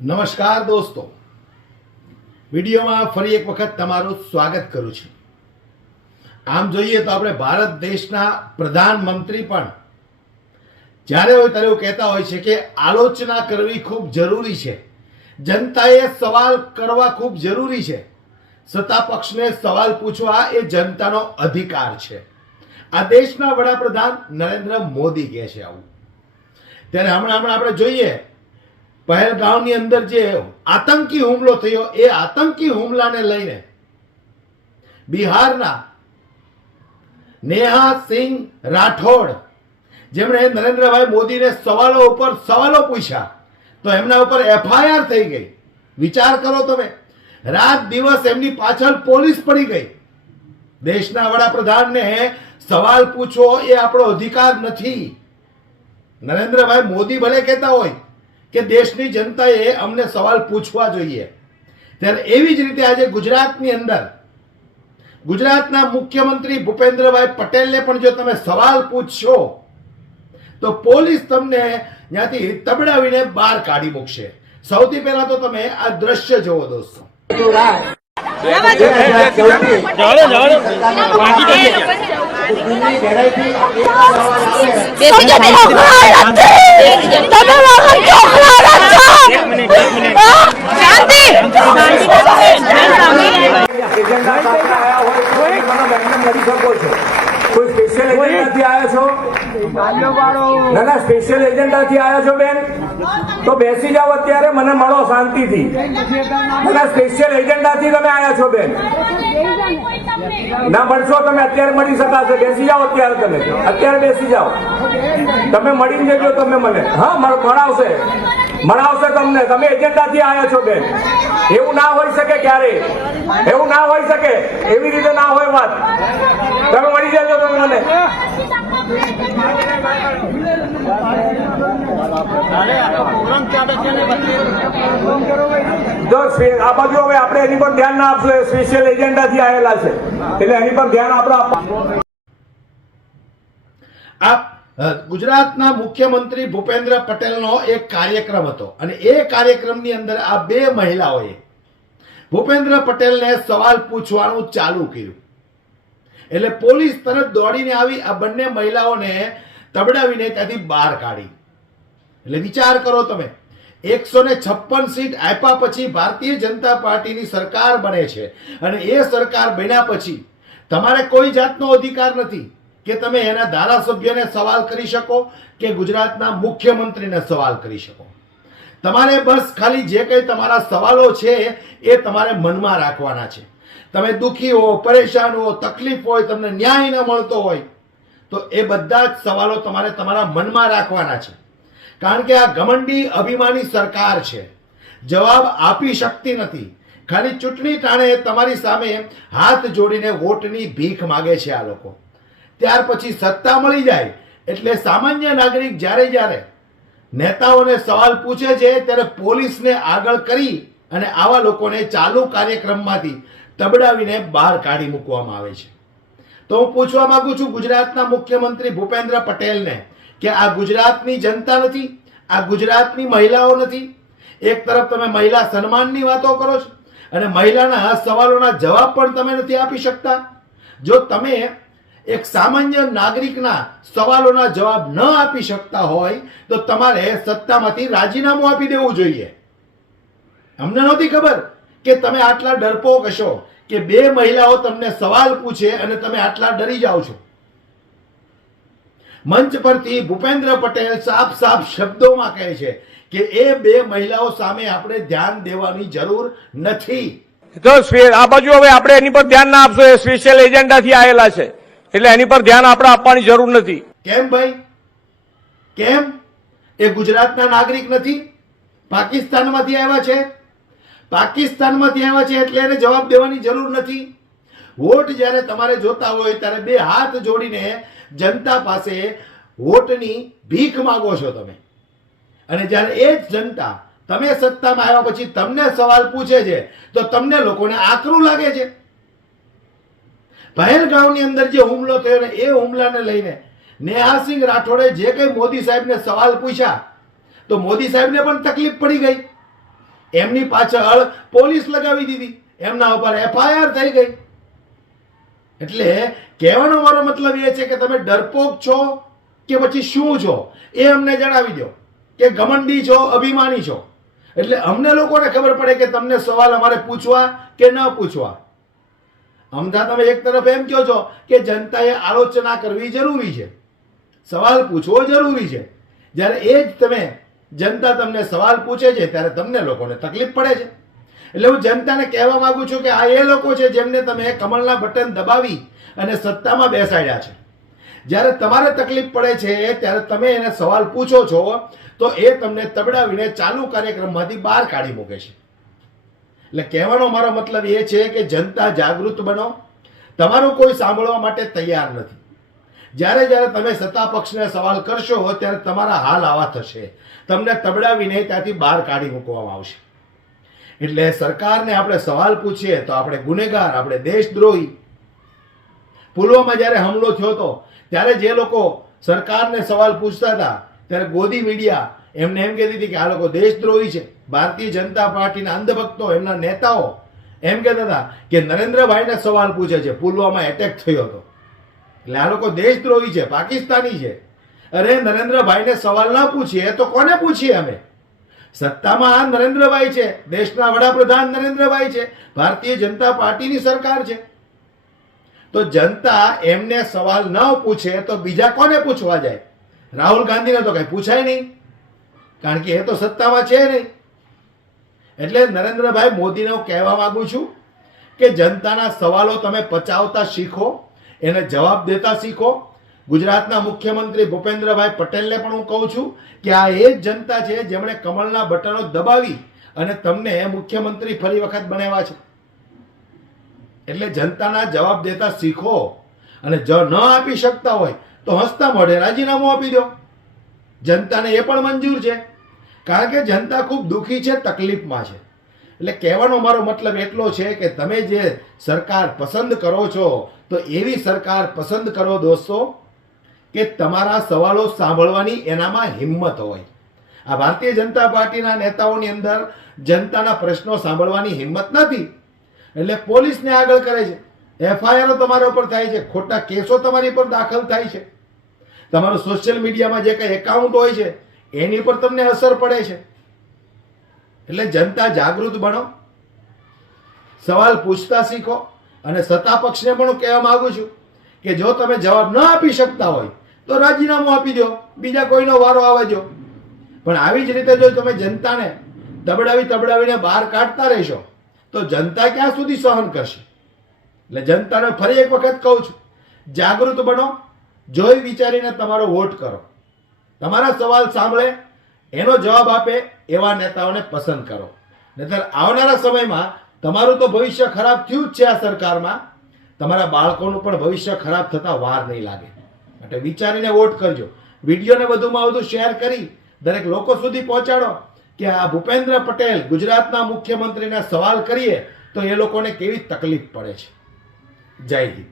નમસ્કાર દોસ્તો, વિડીયોમાં ફરી એક વખત તમારું સ્વાગત કરું છું। આમ જોઈએ તો આપણે ભારત દેશના પ્રધાનમંત્રી પણ જ્યારે હોય ત્યારે એવું કહેતા હોય છે કે આલોચના કરવી ખૂબ જરૂરી છે, જનતાએ સવાલ કરવા ખૂબ જરૂરી છે, સત્તા પક્ષને સવાલ પૂછવા એ જનતાનો અધિકાર છે। આ દેશના વડાપ્રધાન નરેન્દ્ર મોદી કહે છે આવું। ત્યારે હમણાં આપણે જોઈએ પહેલગામની અંદર જે આતંકી હુમલો થયો, એ આતંકી હુમલાને લઈને બિહારના નેહા સિંહ રાઠોડ, જેમણે નરેન્દ્રભાઈ મોદીને સવાલો ઉપર સવાલો પૂછ્યા તો એમના ઉપર એફઆઈઆર થઈ ગઈ। વિચાર કરો તમે, રાત દિવસ એમની પાછળ પોલીસ પડી ગઈ। દેશના વડાપ્રધાનને સવાલ પૂછવો એ આપણો અધિકાર નથી। નરેન્દ્રભાઈ મોદી ભલે કહેતા હોય કે દેશની જનતાએ અમને સવાલ પૂછવા જોઈએ, ત્યારે એવી જ રીતે આજે ગુજરાતની અંદર ગુજરાતના મુખ્યમંત્રી ભૂપેન્દ્રભાઈ પટેલને પણ જો તમે સવાલ પૂછશો તો પોલીસ તમને ત્યાંથી તબડાવીને બહાર કાઢી મૂકશે। સૌથી પહેલા તો તમે આ દ્રશ્ય જોવો દોસ્તો। કોઈ સ્પેશિયલ એજન્ડાથી આવ્યા છો? ના સ્પેશિયલ એજન્ડાથી આવ્યા છો બેન? તો બેસી જાઓ, અત્યારે મને મળો શાંતિથી। ના સ્પેશિયલ એજન્ડાથી તમે આવ્યા છો બેન? ના મળશો તમે, અત્યારે મળી શકાશે। બેસી જાઓ અત્યારે, તમે અત્યારે બેસી જાઓ, તમે મળીને જજો તમે મને। હા, મળાવશે તમને। તમે એજન્ડાથી આવ્યા છો બેન? એવું ના હોઈ શકે ક્યારે, એવું ના હોઈ શકે, એવી રીતે ના હોય વાત। તમે મળી જજો તમે મને। જો આ બાજુ હવે આપણે એની પર ધ્યાન ના આપશું, સ્પેશિયલ એજન્ડાથી આવેલા છે એટલે એની પર ધ્યાન આપણે ગુજરાતના મુખ્યમંત્રી ભૂપેન્દ્ર પટેલનો એક કાર્યક્રમ હતો અને એ કાર્યક્રમની અંદર આ બે મહિલાઓએ ભૂપેન્દ્ર પટેલને સવાલ પૂછવાનું ચાલુ કર્યું, એટલે પોલીસ તરત દોડીને આવી આ બંને મહિલાઓને તબડાવીને ત્યાંથી બહાર કાઢી। એટલે વિચાર કરો તમે, 156 સીટ આપ્યા પછી ભારતીય જનતા પાર્ટીની સરકાર બને છે અને એ સરકાર બન્યા પછી તમારે કોઈ જાતનો અધિકાર નથી કે તમે એના ધારાસભ્યને સવાલ કરી શકો કે ગુજરાતના મુખ્યમંત્રીને સવાલ કરી શકો। તમારે બસ ખાલી જે કંઈ તમારા સવાલો છે એ તમારે મનમાં રાખવાના છે। તમે દુઃખી હો, પરેશાન હો, તકલીફ હોય, તમને ન્યાય ન મળતો હોય તો એ બધા જ સવાલો તમારે તમારા મનમાં રાખવાના છે, કારણ કે આ ઘમંડી અભિમાની સરકાર છે, જવાબ આપી શકતી નથી। ખાલી ચૂંટણી ટાણે તમારી સામે હાથ જોડીને વોટની ભીખ માગે છે આ લોકો। ત્યાર પછી સત્તા મળી જાય એટલે સામાન્ય નાગરિક જ્યારે નેતાઓને સવાલ પૂછે છે ત્યારે પોલીસને આગળ કરી અને આવા લોકોને ચાલુ કાર્યક્રમમાંથી તબડાવીને બહાર કાઢી મૂકવામાં આવે છે। તો હું પૂછવા માંગુ છું ગુજરાતના મુખ્યમંત્રી ભૂપેન્દ્ર પટેલને કે આ ગુજરાતની જનતા નથી, આ ગુજરાતની મહિલાઓ નથી? એક તરફ તમે મહિલા સન્માનની વાતો કરો છો અને મહિલાના સવાલોના જવાબ પણ તમે નથી આપી શકતા। જો તમે એક સામાન્ય નાગરિકના સવાલોના જવાબ ન આપી શકતા હોય તો તમારે સત્તામાંથી રાજીનામું આપી દેવું જોઈએ। અમને નહોતી ખબર કે તમે આટલા ડરપોક હશો કે બે મહિલાઓ તમને સવાલ પૂછે અને તમે આટલા ડરી જાઓ છો। મંચ પરથી ભૂપેન્દ્ર પટેલ સાફ શબ્દોમાં કહે છે કે એ બે મહિલાઓ સામે આપણે ધ્યાન દેવાની જરૂર નથી। તો આ બાજુ હવે આપણે એની પર ધ્યાન ના આપશું, સ્પેશિયલ એજન્ડાથી આવેલા છે એટલે એની પર ધ્યાન આપણે આપવાની જરૂર નથી। કેમ ભાઈ, કેમ? એ ગુજરાતના નાગરિક નથી? પાકિસ્તાનમાંથી આવ્યા છે, પાકિસ્તાનમાંથી આવ્યા છે એટલે એને જવાબ દેવાની જરૂર નથી? વોટ જ્યારે તમારે જોતા હોય ત્યારે બે હાથ જોડીને જનતા પાસે વોટની ભીખ માંગો છો તમે, અને જ્યારે એ જ જનતા તમે સત્તામાં આવ્યા પછી તમને સવાલ પૂછે છે તો તમને લોકોને આકરું લાગે છે। પહેલગામની અંદર જે હુમલો થયો ને એ હુમલાને લઈને નેહા સિંહ રાઠોડે જે કંઈ મોદી સાહેબને સવાલ પૂછ્યા તો મોદી સાહેબને પણ તકલીફ પડી ગઈ। એમની પાછળ પોલીસ લગાવી દીધી, એમના ઉપર FIR થઈ ગઈ. એટલે કહેવાનો મારો મતલબ એ છે કે તમે ડરપોક છો કે પછી શું છો એ અમને જણાવી દો, કે ઘમંડી છો, અભિમાની છો, એટલે અમને લોકોને ખબર પડે કે તમને સવાલ અમારે પૂછવા કે ન પૂછવા. અમથા તમે એક તરફ એમ કહો છો કે જનતાએ આલોચના કરવી જરૂરી છે, સવાલ પૂછવો જરૂરી છે, જ્યારે એ જ તમે જનતા તમને સવાલ પૂછે છે ત્યારે તમને લોકોને તકલીફ પડે છે. એટલે હું જનતાને કહેવા માંગુ છું કે આ એ લોકો છે જેમને તમે કમળના બટન દબાવી અને સત્તામાં બેસાડ્યા છે. જ્યારે તમારે તકલીફ પડે છે ત્યારે તમે એને સવાલ પૂછો છો તો એ તમને તબડાવીને ચાલુ કાર્યક્રમમાંથી બહાર કાઢી મૂકે છે. એટલે કહેવાનો મારો મતલબ એ છે કે જનતા જાગૃત બનો, તમારું કોઈ સાંભળવા માટે તૈયાર નથી. જ્યારે જ્યારે તમે સત્તા પક્ષને સવાલ કરશો ત્યારે તમારા હાલ આવા થશે, તમને તબડાવીને ત્યાંથી બહાર કાઢી મૂકવામાં આવશે. એટલે સરકારને આપણે સવાલ પૂછીએ તો આપણે ગુનેગાર, આપણે દેશદ્રોહી. પુલવામા જ્યારે હુમલો થયો હતો ત્યારે જે લોકો સરકારને સવાલ પૂછતા હતા ત્યારે ગોદી મીડિયા એમને એમ કહેતી હતી કે આ લોકો દેશદ્રોહી છે. ભારતીય જનતા પાર્ટીના અંધભક્તો, એમના નેતાઓ એમ કહેતા હતા કે નરેન્દ્રભાઈને સવાલ પૂછે છે, પુલવામા એટેક થયો હતો એટલે આ લોકો દેશદ્રોહી છે, પાકિસ્તાની છે. અરે નરેન્દ્રભાઈને સવાલ ના પૂછીએ તો કોને પૂછીએ? અમે સત્તામાં નરેન્દ્રભાઈ છે, દેશના વડાપ્રધાન નરેન્દ્રભાઈ છે, ભારતીય જનતા પાર્ટીની સરકાર છે. તો જનતા એમને સવાલ ન પૂછે તો બીજા કોને પૂછવા જાય? રાહુલ ગાંધીને તો કઈ પૂછાય નહીં, કારણ કે એ તો સત્તામાં છે નહીં. એટલે નરેન્દ્રભાઈ મોદીને હું કહેવા માંગુ છું કે જનતાના સવાલો તમે પચાવતા શીખો, એને જવાબ દેતા શીખો. ગુજરાતના મુખ્યમંત્રી ભૂપેન્દ્રભાઈ પટેલને પણ હું કહું છું કે આ એ જ જનતા છે જેમણે કમળના બટનો દબાવી અને તમને મુખ્યમંત્રી ફરી વખત બનાવ્યા છે. એટલે જનતાના જવાબ દેતા શીખો, અને જો ન આપી શકતા હોય તો હસતા મોઢે રાજીનામું આપી દો. જનતાને એ પણ મંજૂર છે, કારણ કે જનતા ખૂબ દુઃખી છે, તકલીફમાં છે. એટલે કહેવાનો મારો મતલબ એટલો છે કે તમે જે સરકાર પસંદ કરો છો તો એવી સરકાર પસંદ કરો દોસ્તો કે તમારા સવાલો સાંભળવાની એનામાં હિંમત હોય. આ ભારતીય જનતા પાર્ટીના નેતાઓની અંદર જનતાના પ્રશ્નો સાંભળવાની હિંમત નથી, એટલે પોલીસને આગળ કરે છે, FIR તમારા ઉપર થાય છે, ખોટા કેસો તમારી પર દાખલ થાય છે, તમારું સોશિયલ મીડિયામાં જે કંઈ એકાઉન્ટ હોય છે એની પર તમને અસર પડે છે. એટલે જનતા જાગૃત બનો, સવાલ પૂછતા શીખો. અને સત્તા પક્ષને પણ કહેવા માંગુ છું કે જો તમે જવાબ ન આપી શકતા હોય તો રાજીનામું આપી દો, બીજા કોઈનો વારો આવવા દો. પણ આવી જ રીતે જો તમે જનતાને તબડાવીને બહાર કાઢતા રહેશો તો જનતા ક્યાં સુધી સહન કરશે? એટલે જનતાને ફરી એક વખત કહું છું, જાગૃત બનો, જોઈ વિચારીને તમારો વોટ કરો. તમારા સવાલ સાંભળે, એનો જવાબ આપે એવા નેતાઓને પસંદ કરો. નહીંતર આવનારા સમયમાં તમારું તો ભવિષ્ય ખરાબ થયું જ છે આ સરકારમાં, તમારા બાળકોનું પણ ભવિષ્ય ખરાબ થતા વાર નહીં લાગે. એટલે વિચારીને વોટ કરજો. વિડીયોને વધુમાં વધુ શેર કરી દરેક લોકો સુધી પહોંચાડો કે આ ભૂપેન્દ્ર પટેલ ગુજરાતના મુખ્યમંત્રીના સવાલ કરીએ તો એ લોકોને કેવી તકલીફ પડે છે. જય હિન્દ.